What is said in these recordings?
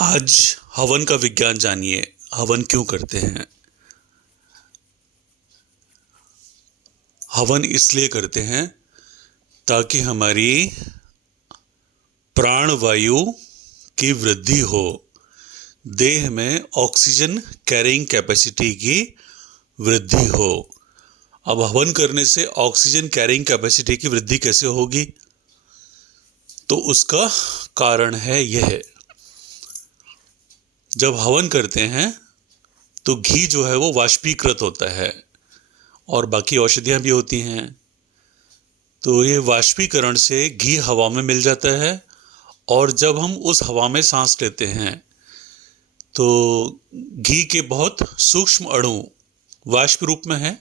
आज हवन का विज्ञान जानिए। हवन क्यों करते हैं? हवन इसलिए करते हैं ताकि हमारी प्राण वायु की वृद्धि हो, देह में ऑक्सीजन कैरिंग कैपेसिटी की वृद्धि हो। अब हवन करने से ऑक्सीजन कैरिंग कैपेसिटी की वृद्धि कैसे होगी? तो उसका कारण है यह, जब हवन करते हैं तो घी जो है वो वाष्पीकृत होता है और बाकी औषधियाँ भी होती हैं। तो ये वाष्पीकरण से घी हवा में मिल जाता है और जब हम उस हवा में सांस लेते हैं तो घी के बहुत सूक्ष्म अणु वाष्प रूप में है,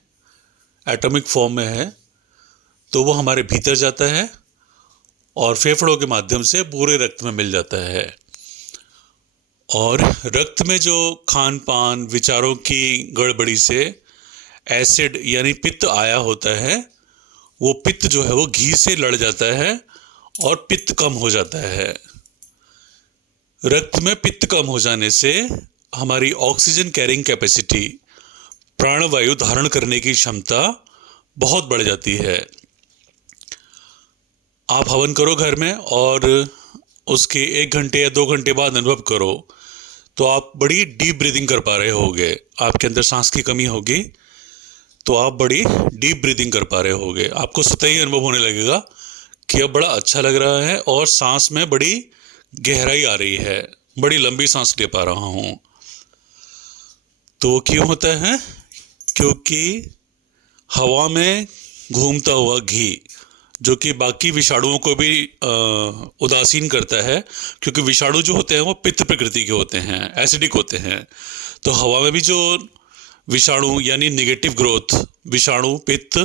एटॉमिक फॉर्म में है, तो वो हमारे भीतर जाता है और फेफड़ों के माध्यम से पूरे रक्त में मिल जाता है। और रक्त में जो खान पान विचारों की गड़बड़ी से एसिड यानी पित्त आया होता है, वो पित्त जो है वो घी से लड़ जाता है और पित्त कम हो जाता है। रक्त में पित्त कम हो जाने से हमारी ऑक्सीजन कैरिंग कैपेसिटी, प्राणवायु धारण करने की क्षमता बहुत बढ़ जाती है। आप हवन करो घर में और उसके 1 घंटे या 2 घंटे बाद अनुभव करो तो आप बड़ी डीप ब्रीदिंग कर पा रहे होगे। आपके अंदर सांस की कमी होगी तो आप बड़ी डीप ब्रीदिंग कर पा रहे होगे। आपको स्वतः ही अनुभव होने लगेगा कि अब बड़ा अच्छा लग रहा है और सांस में बड़ी गहराई आ रही है, बड़ी लंबी सांस ले पा रहा हूँ। तो क्यों होता है? क्योंकि हवा में घूमता हुआ घी, जो कि बाकी विषाणुओं को भी उदासीन करता है, क्योंकि विषाणु जो होते हैं वो पित्त प्रकृति के होते हैं, एसिडिक होते हैं। तो हवा में भी जो विषाणु यानी निगेटिव ग्रोथ, विषाणु पित्त,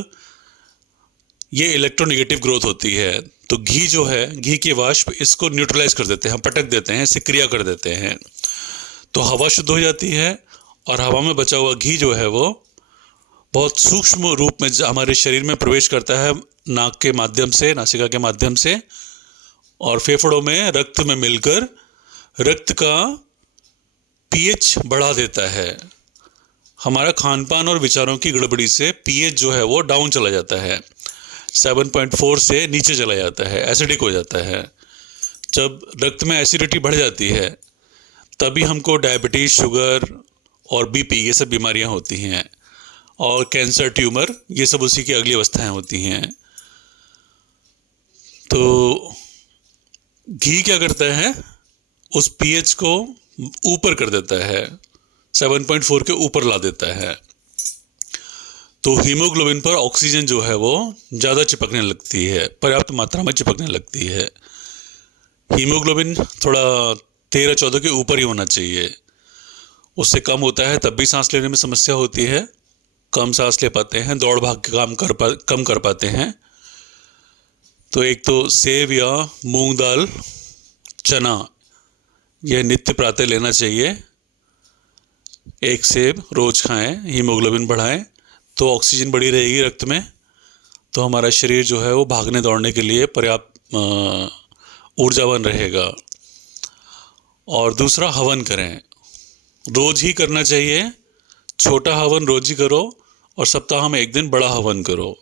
ये इलेक्ट्रोनिगेटिव ग्रोथ होती है। तो घी जो है, घी के वाष्प इसको न्यूट्रलाइज कर देते हैं, पटक देते हैं, इससे क्रिया कर देते हैं, तो हवा शुद्ध हो जाती है। और हवा में बचा हुआ घी जो है वो बहुत सूक्ष्म रूप में हमारे शरीर में प्रवेश करता है, नाक के माध्यम से, नासिका के माध्यम से, और फेफड़ों में रक्त में मिलकर रक्त का पीएच बढ़ा देता है। हमारा खान पान और विचारों की गड़बड़ी से पीएच जो है वो डाउन चला जाता है, 7.4 से नीचे चला जाता है, एसिडिक हो जाता है। जब रक्त में एसिडिटी बढ़ जाती है तभी हमको डायबिटीज, शुगर और बीपी ये सब बीमारियां होती हैं, और कैंसर, ट्यूमर, ये सब उसी की अगली अवस्थाएं होती हैं। तो घी क्या करता है? उस पीएच को ऊपर कर देता है, 7.4 के ऊपर ला देता है। तो हीमोग्लोबिन पर ऑक्सीजन जो है वो ज़्यादा चिपकने लगती है, पर्याप्त मात्रा में चिपकने लगती है। हीमोग्लोबिन थोड़ा 13-14 के ऊपर ही होना चाहिए। उससे कम होता है तब भी सांस लेने में समस्या होती है, कम सांस ले पाते हैं, दौड़ भाग के काम कम कर पाते हैं। तो एक तो सेब या मूंग दाल, चना, यह नित्य प्रातः लेना चाहिए। 1 सेब रोज खाएं, हीमोग्लोबिन बढ़ाएं तो ऑक्सीजन बढ़ी रहेगी रक्त में, तो हमारा शरीर जो है वो भागने दौड़ने के लिए पर्याप्त ऊर्जावान रहेगा। और दूसरा, हवन करें, रोज ही करना चाहिए। छोटा हवन रोज ही करो और सप्ताह में 1 दिन बड़ा हवन करो।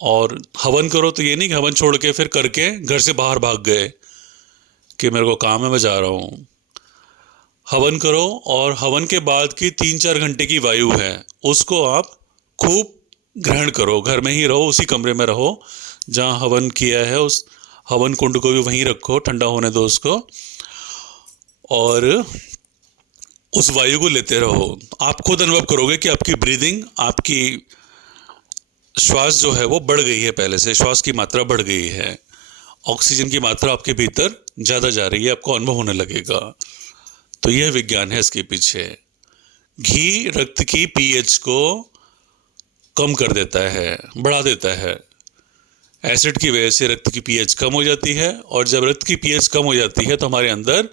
और हवन करो तो ये नहीं कि हवन छोड़ के फिर करके घर से बाहर भाग गए कि मेरे को काम है, मैं जा रहा हूँ। हवन करो और हवन के बाद की 3-4 घंटे की वायु है उसको आप खूब ग्रहण करो। घर में ही रहो, उसी कमरे में रहो जहाँ हवन किया है, उस हवन कुंड को भी वहीं रखो, ठंडा होने दो उसको, और उस वायु को लेते रहो। आप खुद अनुभव करोगे कि आपकी ब्रीदिंग, आपकी श्वास जो है वो बढ़ गई है, पहले से श्वास की मात्रा बढ़ गई है, ऑक्सीजन की मात्रा आपके भीतर ज़्यादा जा रही है, आपको अनुभव होने लगेगा। तो यह विज्ञान है इसके पीछे। घी रक्त की पीएच को कम कर देता है, बढ़ा देता है। एसिड की वजह से रक्त की पीएच कम हो जाती है, और जब रक्त की पीएच कम हो जाती है तो हमारे अंदर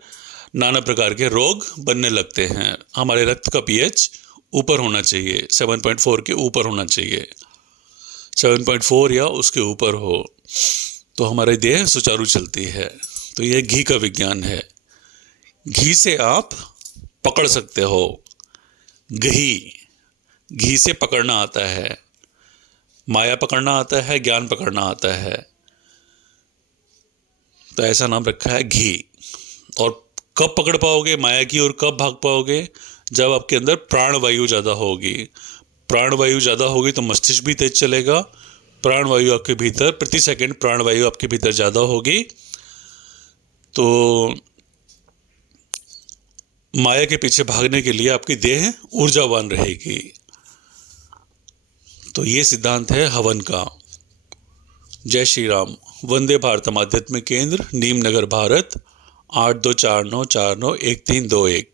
नाना प्रकार के रोग बनने लगते हैं। हमारे रक्त का पीएच ऊपर होना चाहिए, 7.4 के ऊपर होना चाहिए। 7.4 या उसके ऊपर हो तो हमारी देह सुचारू चलती है। तो यह घी का विज्ञान है। घी से आप पकड़ सकते हो। घी, घी से पकड़ना आता है, माया पकड़ना आता है, ज्ञान पकड़ना आता है, तो ऐसा नाम रखा है घी। और कब पकड़ पाओगे माया की और कब भाग पाओगे? जब आपके अंदर प्राण वायु ज़्यादा होगी। प्राण वायु ज़्यादा होगी तो मस्तिष्क भी तेज चलेगा। प्राण वायु आपके भीतर, प्रति सेकंड प्राण वायु आपके भीतर ज़्यादा होगी तो माया के पीछे भागने के लिए आपकी देह ऊर्जावान रहेगी। तो ये सिद्धांत है हवन का। जय श्री राम। वंदे भारतम आध्यात्मिक केंद्र, नीम नगर, भारत 8249491321।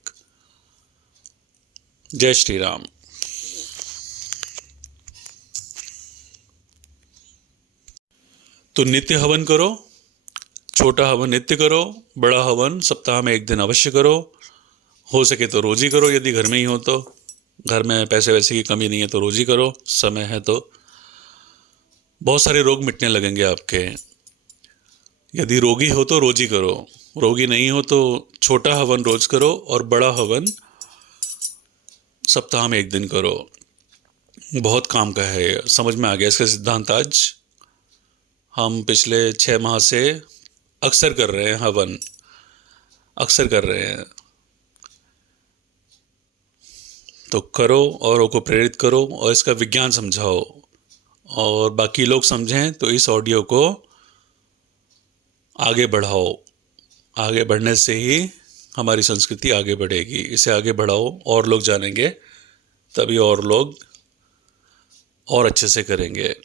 जय श्री राम। तो नित्य हवन करो, छोटा हवन नित्य करो, बड़ा हवन सप्ताह में एक दिन अवश्य करो। हो सके तो रोज ही करो, यदि घर में ही हो तो। घर में पैसे वैसे की कमी नहीं है तो रोज ही करो, समय है तो। बहुत सारे रोग मिटने लगेंगे आपके। यदि रोगी हो तो रोज ही करो, रोगी नहीं हो तो छोटा हवन रोज करो और बड़ा हवन सप्ताह में एक दिन करो। बहुत काम का है, समझ में आ गया इसका सिद्धांत। आज हम पिछले 6 माह से अक्सर कर रहे हैं हवन, अक्सर कर रहे हैं। तो करो, औरों को प्रेरित करो और इसका विज्ञान समझाओ, और बाकी लोग समझें तो इस ऑडियो को आगे बढ़ाओ। आगे बढ़ने से ही हमारी संस्कृति आगे बढ़ेगी। इसे आगे बढ़ाओ, और लोग जानेंगे, तभी और लोग और अच्छे से करेंगे।